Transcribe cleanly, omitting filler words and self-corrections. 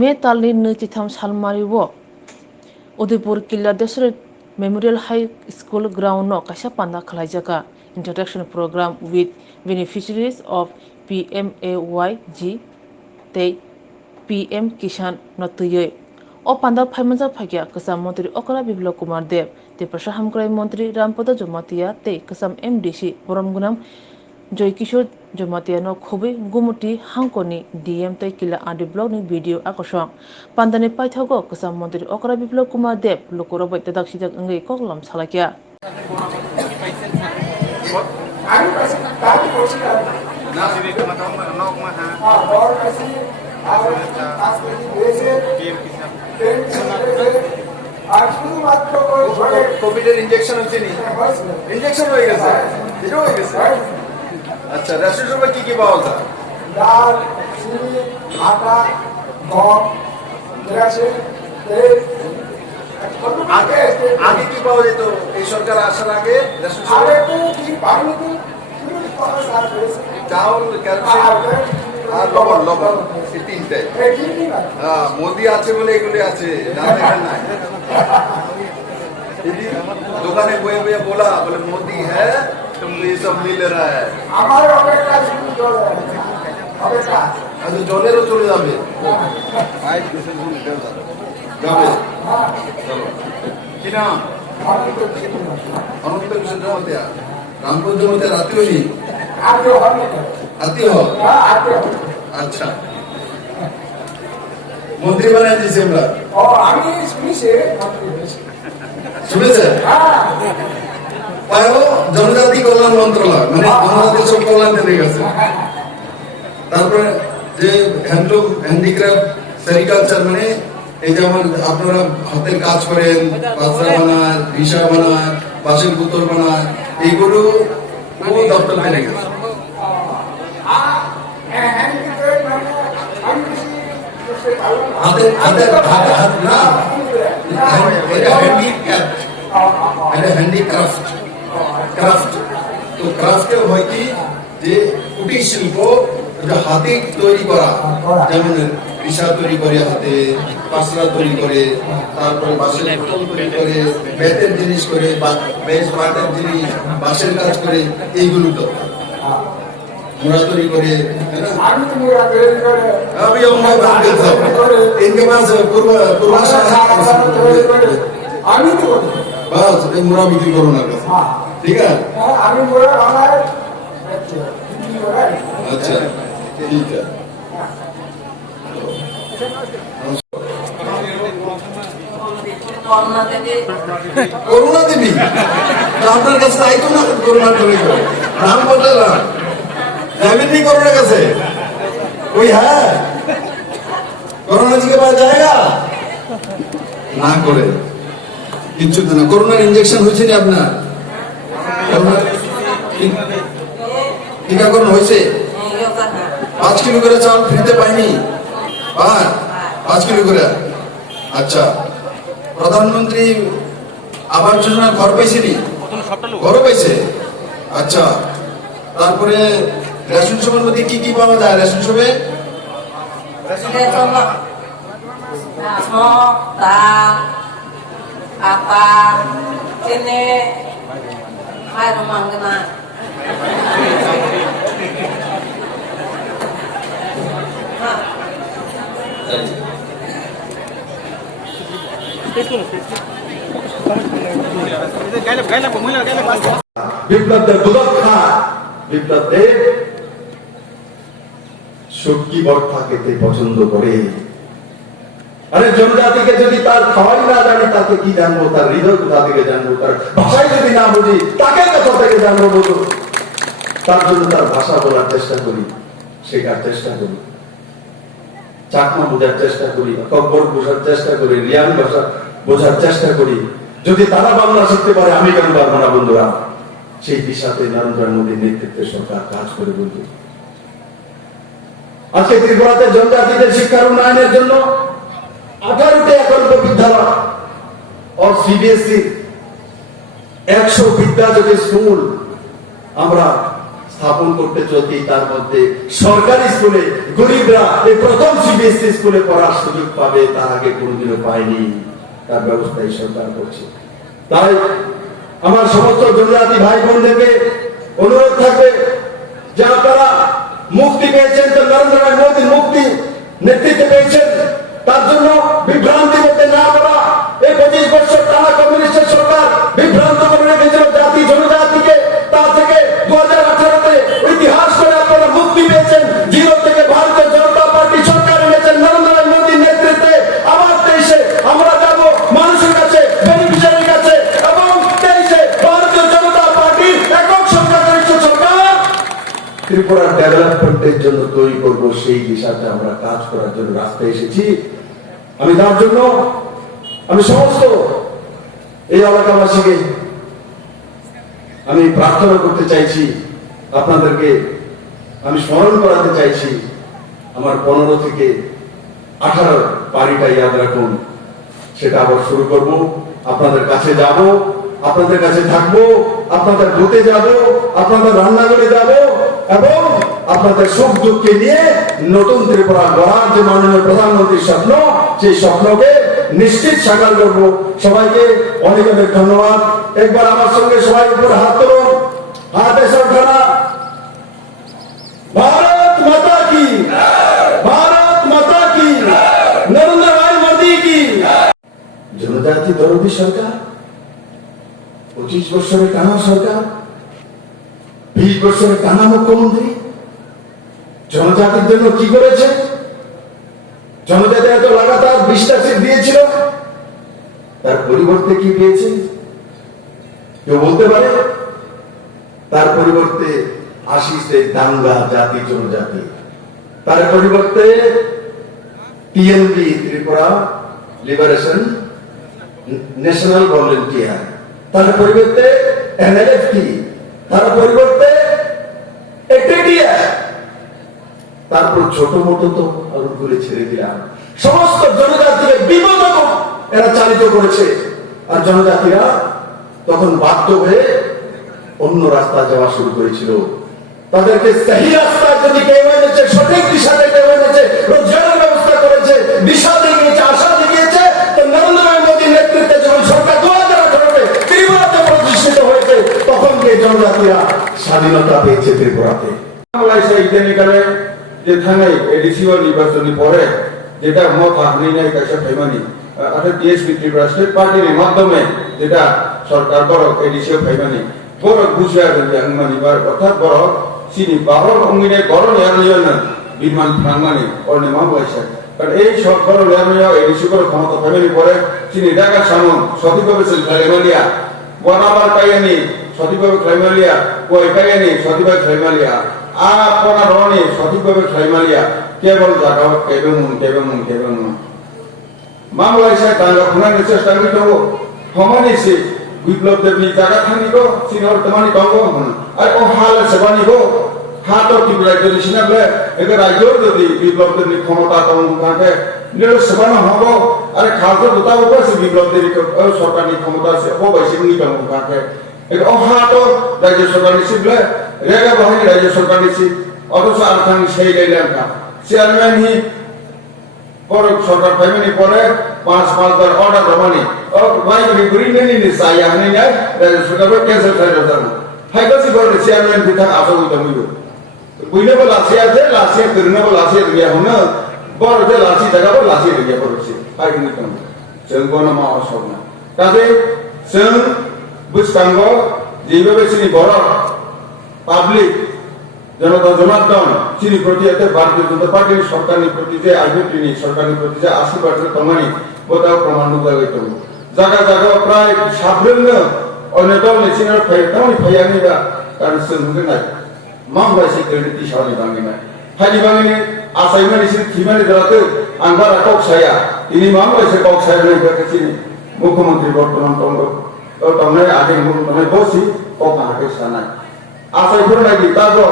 मे तालनि नैजिथाम सालमारिव उदयपुर किल्ला देशर मेमोरियल हाई स्कूल ग्राउंड काisa panda khalaijaka introduction program with beneficiaries of PMAYG tei PM Kisan natuyoi o panda phaimanja phagya kasam mantri okra biplab kumar dev te prasha hamkrai mantri rampada jomatia tei kasam MDC boromgunam Joy Kishore Jomatia no khobai gumuti hangkoni DM tei kila adi blog ni video akosong pandani paithago kasam mantri okra biplab kumar dev lokoro bai tadak sidak ngai koklam salakya কোভিডের injection হচ্ছে নি injection হয়ে গেছে এটা হয়ে গেছে আচ্ছা ration শপে কি কি পাওয়া যায় ডাল চিনি আটা গম কেরাসিন তেল আগে কি পাওয়া যেত এই সরকার আসার আগে রেশন শপে চাউল কেরোসিন আর লবণ লবণ এই তিনটে মোদি আছে বলে এগুলি আছে না দেখেন না दुकाने बोए बोए बोला बोले मोदी है तुम ये सब मिल रहा है আচ্ছা জলেরও চলে যাবে যাবে চলো কি নাম অনন্ত কিশোর জমাতিয়া রামপুর জমাতিয়া আত্মীয় নি আত্মীয় আচ্ছা মন্ত্রী বানাই দিয়েছে আমরা আমি শুনেছি শুনেছে জনজাতি কল্যাণ মন্ত্রণালয় মানে জনজাতি সব কল্যাণ দিতে গেছে তারপরে যে হ্যান্ডলুম হ্যান্ডিক্রাফট সেরিকালচার মানে এই যেমন আপনারা হাতের কাজ করেন পাত্রা বানায় ভিসা বানায় বাসের বোতল বানায় এইগুলো কোন দপ্তর পেয়ে গেছে হাতের হাতের হাত না এটা হ্যান্ডিক্রাফট এটা হ্যান্ডিক্রাফট ক্রাফট তো ক্রাফটে হয় কি যে কুটির শিল্প হাতে তৈরি করা যেমন রিসা তৈরি করে হাতে পাসরা তৈরি করে তারপরে বাঁশের বোতল তৈরি করে বেতের জিনিস করে বেশ বাটের জিনিস বাঁশের কাজ করে এইগুলো তো मुरा तोरी करे है ना अभी हम लोग बात करते हैं इनके पास पूर्वाशा बस ये मुरा बिक्री करो ना ठीक है अच्छा ठीक है করুণা দেবী আপনার কাছে আইতো না করুণা দেবী নাম বললাম जामिनी कोरोना कैसे कोई है कोरोना जी के पास जाएगा ना करे किच्छु ना कोरोना इंजेक्शन হয়েছে নি আপনার টিকাকরণ হয়েছে 5 কিলো করে চাল ফ্রিতে পাইনি 5 কিলো করে আচ্ছা প্রধানমন্ত্রী আবাস যোজনা ঘর পাইছে নি ঘর পাইছে আচ্ছা তারপরে রেশন শপের মধ্যে কি কি পাওয়া যায় রেশন শপে apa ini hai rumah kena Biplab Deb দুদক্ষা Biplab Deb সবজি ভর্তা খেতে পছন্দ করে আরে জনজাতিকে যদি তার খাওয়াই না জানি তাকে কি জানবো তার হৃদয় কোথা থেকে জানবো তার ভাষাই যদি না বুঝি তাকে কোথা থেকে জানবো বলো তার জন্য তার ভাষা বলার চেষ্টা করি শেখার চেষ্টা করি চাকমা বোঝার চেষ্টা করি কব্বর বোঝার চেষ্টা করি রিয়াং ভাষা বোঝার চেষ্টা করি যদি তারা বাংলা শিখতে পারে আমি কেন পারবো না বন্ধুরা সেই দিশাতে নরেন্দ্র মোদীর নেতৃত্বে সরকার কাজ করে বলতে আজকে ত্রিপুরাতে জনজাতিদের শিক্ষার উন্নয়নের জন্য 18টি একলব্য বিদ্যালয় और सीबीएसई 100 বিদ্যাযোগী স্কুল আমরা স্থাপন করতে চলতি তার মধ্যে সরকারি স্কুলে গরিবরা এই প্রথম সিবিএসই স্কুলে পড়ার সুযোগ পাবে, তার আগে কোনোদিনও পায়নি। তার ব্যবস্থা এই সরকার করছে। তাই আমার সমস্ত জনজাতি ভাই বোনদেরকে অনুরোধ থাকবে যে আপনারা মুক্তি পেয়েছেন, তো নরেন্দ্র ভাই মোদীর মুক্তি নেতৃত্বে পেয়েছেন, তার জন্য বিভ্রান্তি মধ্যে না পড়া। এই 25 বছর টানা কমিউনিস্টের সরকার বিভ্রান্ত করে রেখেছিল জাতি জনজাতিকে। তা থেকে 2018-তে ইতিহাস করে আপনারা মুক্তি পেয়েছেন। জিরো থেকে ভারতীয় জনতা পার্টি সরকার এনেছেন নরেন্দ্র ভাই মোদীর নেতৃত্বে। আবার 23-এ আমরা যাব মানুষের কাছে, বেনিফিশিয়ারির কাছে, এবং 23-এ ভারতীয় জনতা পার্টি একক সরকার ত্রিপুরার ডেভেলপমেন্টের জন্য তৈরি করব। সেই দিশাতে আমরা কাজ করার জন্য রাস্তায় এসেছি। আমি তার জন্য আমি সমস্ত এই এলাকাবাসীকে আমি প্রার্থনা করতে চাইছি, আপনাদেরকে আমি স্মরণ করাতে চাইছি, আমার 15 থেকে 18 পারিটা ইয়াদ রাখুন। সেটা আবার শুরু করব। আপনাদের কাছে যাব, আপনাদের কাছে থাকবো, আপনাদের বুথে যাব, আপনাদের রান্নাঘরে যাব, এবং আপনাদের সুখ দুঃখে নিয়ে নতুন ত্রিপুরা গড়ার যে মাননীয় প্রধানমন্ত্রীর স্বপ্ন, সেই স্বপ্নকে নিশ্চিত সাকার করবো। সবাইকে অনেক অনেক ধন্যবাদ। একবার আমার সঙ্গে সবাই উপরে হাত তুলুন, হাত এসে ওঠানা। ভারত মাতা কি, ভারত মাতা কি, নরেন্দ্র ভাই মোদী কি। জনজাতি দরদি সরকার, 25 বছরের টানা সরকার, 20 বছরের টানা মুখ্যমন্ত্রী জনজাতির জন্য কি করেছে? জনজাতি এত লাগাতার 20টা সিট দিয়েছিল, তার পরিবর্তে কি পেয়েছে কেউ বলতে পারে? তার পরিবর্তে 80 দাঙ্গা জাতি জনজাতি, তার পরিবর্তে TNB Tripura liberation national volunteer, তার পরিবর্তে এনএলএফটি, তার পরিবর্তে এটিডিআর, তারপর ছোট মোটো তো আলু করে ছেড়ে দিলাম। সমস্ত জনজাতিকে বিপদক এরা চালিত করেছে। আর জনজাতিরা তখন বাধ্য হয়ে অন্য রাস্তা যাওয়া শুরু করেছিল। তাদেরকে সেই রাস্তায় যদি কেউ এনেছে, সঠিক দিশাতে কেউ এনেছে, রোজগারের ব্যবস্থা করেছে, দিশা দেখিয়েছে, আশা দেখিয়েছে, তো নরেন্দ্র ভাই মোদীর নেতৃত্বে যখন সরকার 2018-তে ত্রিপুরাতে প্রতিষ্ঠিত হয়েছে, তখন যে জনজাতিরা স্বাধীনতা পেয়েছে ত্রিপুরাতে। ইদানিকালে যে থানায় এডিসিও নির্বাচনী পরে যেটা মত হানি নাই কাছে ফেমানি অর্থাৎ টিএসপি ত্রিপুরা স্টেট পার্টির মাধ্যমে যেটা সরকার বড় এডিসিও ফেমানি বড় বুঝিয়া মানিবার অর্থাৎ বড় চিনি বাহর অঙ্গিনে গরম এয়ারলিয়ন বিমান ফ্রাঙ্গানি অর্ণিমা বয়সে কারণ এই সব বড় এয়ারলিয়ন এডিসি করে ক্ষমতা ফেমানি পরে চিনি ঢাকা সামন সঠিকভাবে ফ্লাইমালিয়া বরাবর পাইয়ানি সঠিকভাবে ফ্লাইমালিয়া কই পাইয়ানি সঠিকভাবে ফ্লাইমালিয়া আপনা রনি সঠিকভাবে ফ্লাইমালিয়া কেবল জায়গা কেবল মামলা এসে দাঙ্গা খুনার চেষ্টা করি তো হমানিসি বিপ্লব দেবী জায়গা থানিগো সিনিয়র তোমানি কঙ্গো আর ও হাল সেবানি গো হাত কি রাজ্য নিশিনাবে একে রাজ্য যদি বিপ্লব দেবী ক্ষমতা তখন থাকে নিল সেবানো হবো আরে খালতো দুটা উপরে বিপ্লব দেবী সরকারি ক্ষমতা আছে ও বাইসি নি তখন থাকে একে ও হাত রাজ্য সরকার নিশিবলে রেগা বাহিনী রাজ্য সরকার নিশি অথচ আর খান সেই লাইলাম কা চেয়ারম্যান হি বড় সরকার ফ্যামিলি পরে 5-5 অর্ডার রমানি ও ভাই গ্রিন নি সাইয়া হনি না রাজ্য সরকার ক্যান্সেল করে দাও হাইকাসি বড় চেয়ারম্যান বিথা আসো উইতো বুইনে বল লাসিয়া করনে বল লাসিয়া দিয়া হনা বড় যে লাসি জায়গা বল লাসি দিয়া পড়ছে হাই নি কম জঙ্গনা মা অসনা কাজে সং বুঝতাঙ্গ যেভাবে চিনি বড় পাবলিক জনতা জনার্দন চিনি প্রতি এতে ভারতীয় জনতা পার্টির সরকারের প্রতি যে আইডেন্টিটি সরকারের প্রতি যে 80% কমানি বোতাও প্রমাণ হইত জায়গা জায়গা প্রায় সাবরেন্য অন্য দল নিচিনার তেমনি ফাইয়ানিবা কারণ সঙ্গে নাই মামলাইসি ক্রেডিটি সারি ভাঙি নাই ফাইনি ভাঙিনি আসাইমানি সে থিমানি ধরাতে আঙ্গার কক সায়া তিনি মামলাইসে কক সায়া নাই চিনি মুখ্যমন্ত্রী বর্তমান কংগ্র তো তোমরা আগে মুখ্যমন্ত্রী বসি কক আগে সানাই আসাই করে নাকি তারপর